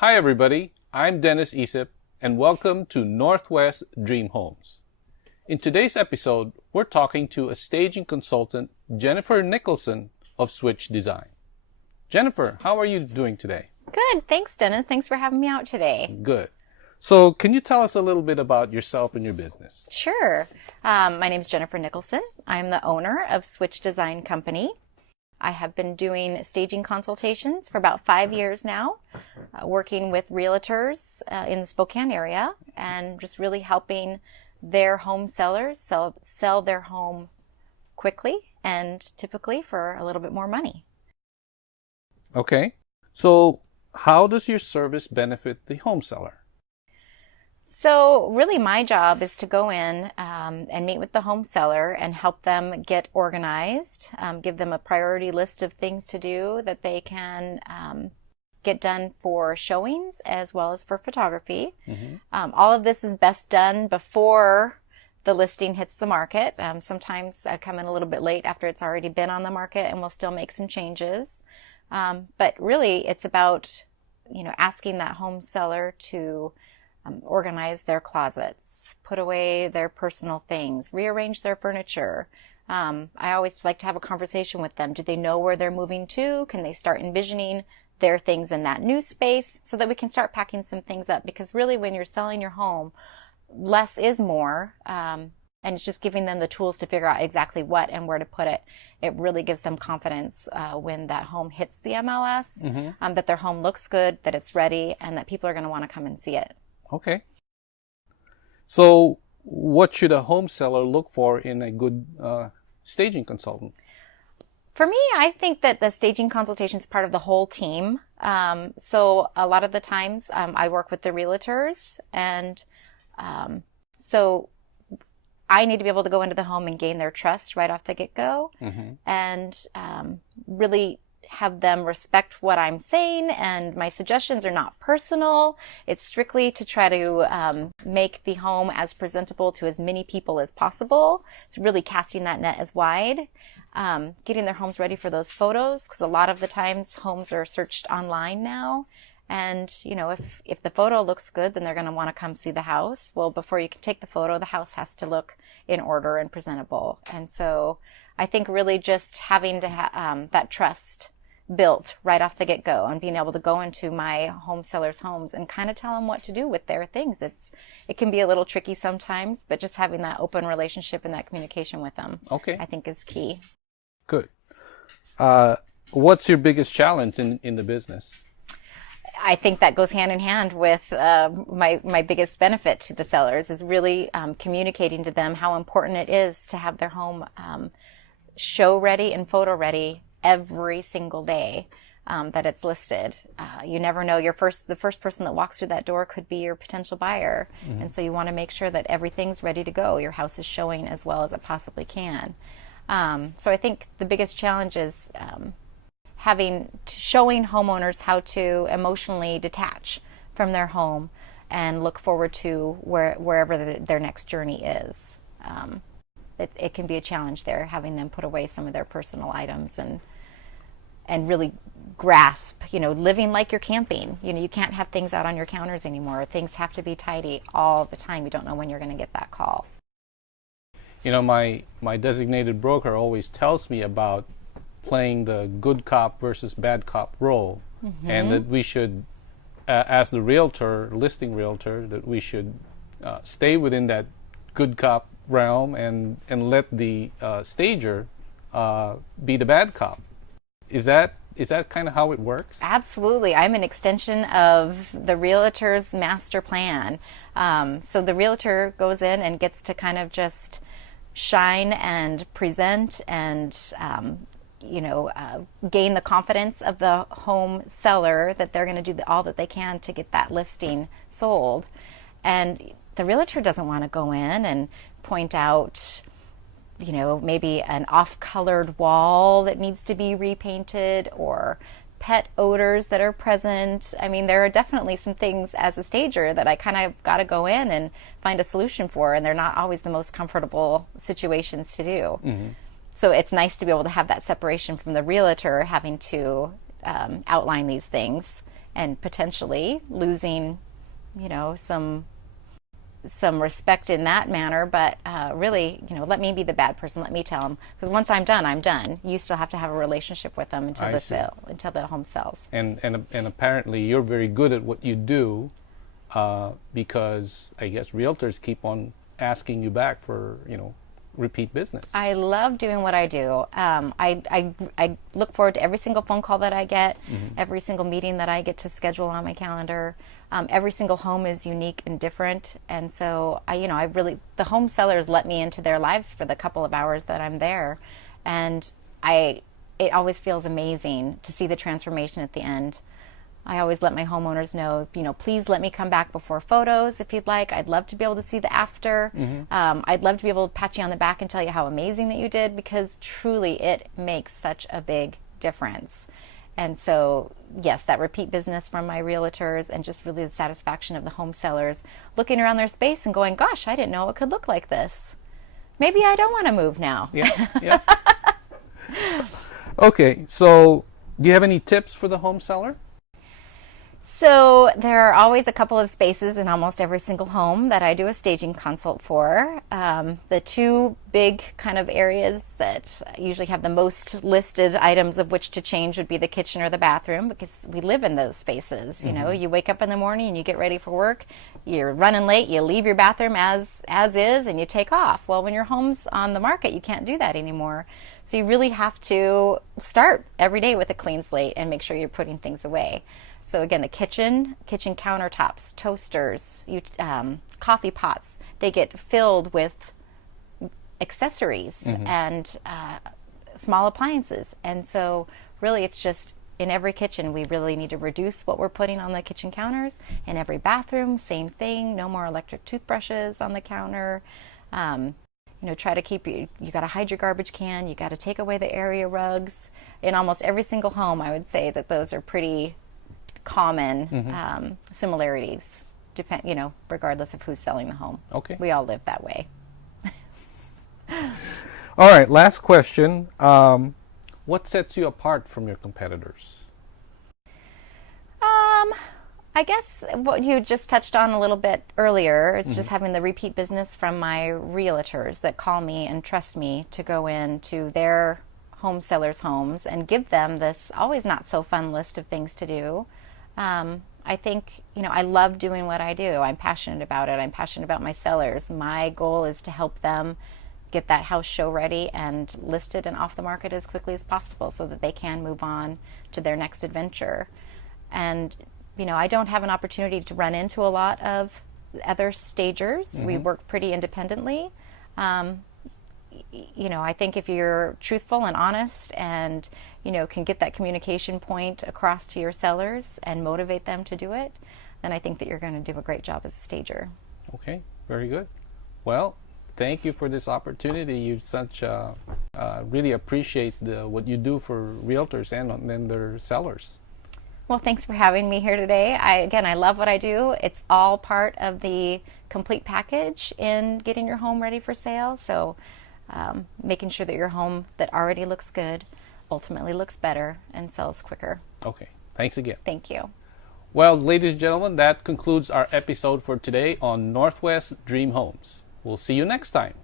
Hi everybody, I'm Dennis Isip and welcome to Northwest Dream Homes. In today's episode, we're talking to a staging consultant, Jennifer Nicholson of Switch Design. Jennifer, how are you doing today? Good, thanks Dennis. Thanks for having me out today. Good. So can you tell us a little bit about yourself and your business? Sure. My name is Jennifer Nicholson. I'm the owner of Switch Design Company. I have been doing staging consultations for about 5 years now, working with realtors in the Spokane area and just really helping their home sellers sell their home quickly and typically for a little bit more money. Okay. So how does your service benefit the home seller? So really my job is to go in and meet with the home seller and help them get organized, give them a priority list of things to do that they can get done for showings as well as for photography. Mm-hmm. All of this is best done before the listing hits the market. Sometimes I come in a little bit late after it's already been on the market and we'll still make some changes. But really it's about, asking that home seller to organize their closets, put away their personal things, rearrange their furniture. I always like to have a conversation with them. Do they know where they're moving to? Can they start envisioning their things in that new space so that we can start packing some things up? Because really when you're selling your home, less is more. And it's just giving them the tools to figure out exactly what and where to put it. It really gives them confidence when that home hits the MLS, mm-hmm. That their home looks good, that it's ready, and that people are going to want to come and see it. Okay. So what should a home seller look for in a good staging consultant? For me, I think that the staging consultation is part of the whole team. So a lot of the times I work with the realtors, and so I need to be able to go into the home and gain their trust right off the get-go, mm-hmm. and really have them respect what I'm saying, and my suggestions are not personal. It's strictly to try to make the home as presentable to as many people as possible. It's really casting that net as wide, getting their homes ready for those photos, because a lot of the times homes are searched online now. And, if the photo looks good, then they're going to want to come see the house. Well, before you can take the photo, the house has to look in order and presentable. And so I think really just having to that trust built right off the get-go and being able to go into my home sellers' homes and kind of tell them what to do with their things. It can be a little tricky sometimes, but just having that open relationship and that communication with them, okay, I think is key. Good. What's your biggest challenge in the business? I think that goes hand in hand with my biggest benefit to the sellers is really communicating to them how important it is to have their home show ready and photo ready every single day that it's listed. You never know. The first person that walks through that door could be your potential buyer. Mm-hmm. And so you want to make sure that everything's ready to go. Your house is showing as well as it possibly can. So I think the biggest challenge is showing homeowners how to emotionally detach from their home and look forward to wherever their next journey is. It can be a challenge there, having them put away some of their personal items and really grasp, living like you're camping. You can't have things out on your counters anymore. Things have to be tidy all the time. You don't know when you're going to get that call. My designated broker always tells me about playing the good cop versus bad cop role, mm-hmm. and that we should, as the listing realtor, that we should stay within that good cop realm and let the stager be the bad cop. Is that kind of how it works? Absolutely. I'm an extension of the realtor's master plan. So the realtor goes in and gets to kind of just shine and present and gain the confidence of the home seller that they're going to do all that they can to get that listing sold. And the realtor doesn't want to go in and point out, maybe an off-colored wall that needs to be repainted or pet odors that are present. I mean, there are definitely some things as a stager that I kind of got to go in and find a solution for, and they're not always the most comfortable situations to do. Mm-hmm. So it's nice to be able to have that separation from the realtor having to outline these things and potentially losing, some respect in that manner, but really, let me be the bad person. Let me tell them, because once I'm done, I'm done. You still have to have a relationship with them until until the home sells. And apparently, you're very good at what you do, because I guess realtors keep on asking you back for repeat business. I love doing what I do. I look forward to every single phone call that I get, every single meeting that I get to schedule on my calendar. Every single home is unique and different, and so the home sellers let me into their lives for the couple of hours that I'm there, and it always feels amazing to see the transformation at the end. I always let my homeowners know, please let me come back before photos if you'd like. I'd love to be able to see the after. I'd love to be able to pat you on the back and tell you how amazing that you did, because truly it makes such a big difference. And so, yes, that repeat business from my realtors, and just really the satisfaction of the home sellers looking around their space and going, gosh, I didn't know it could look like this. Maybe I don't want to move now. Yeah. Okay, so do you have any tips for the home seller? So there are always a couple of spaces in almost every single home that I do a staging consult for. The two big kind of areas that usually have the most listed items of which to change would be the kitchen or the bathroom, because we live in those spaces. You wake up in the morning and you get ready for work, you're running late, you leave your bathroom as is, and you take off. Well, when your home's on the market, you can't do that anymore. So you really have to start every day with a clean slate and make sure you're putting things away. So again, the kitchen countertops, toasters, coffee pots, they get filled with accessories and small appliances. And so really it's just in every kitchen, we really need to reduce what we're putting on the kitchen counters. In every bathroom, same thing, no more electric toothbrushes on the counter. Try to keep, you got to hide your garbage can, you got to take away the area rugs. In almost every single home, I would say that those are pretty common similarities, regardless of who's selling the home. Okay. We all live that way. All right, last question. What sets you apart from your competitors? I guess what you just touched on a little bit earlier is just having the repeat business from my realtors that call me and trust me to go into their home sellers' homes and give them this always not so fun list of things to do. I think, I love doing what I do. I'm passionate about it. I'm passionate about my sellers. My goal is to help them get that house show ready and listed and off the market as quickly as possible so that they can move on to their next adventure. And, I don't have an opportunity to run into a lot of other stagers. We work pretty independently. I think if you're truthful and honest and, can get that communication point across to your sellers and motivate them to do it, then I think that you're going to do a great job as a stager. Okay, very good. Well, thank you for this opportunity. You really appreciate what you do for realtors and their sellers. Well, thanks for having me here today. I love what I do. It's all part of the complete package in getting your home ready for sale. So making sure that your home that already looks good ultimately looks better and sells quicker. Okay. Thanks again. Thank you. Well, ladies and gentlemen, that concludes our episode for today on Northwest Dream Homes. We'll see you next time.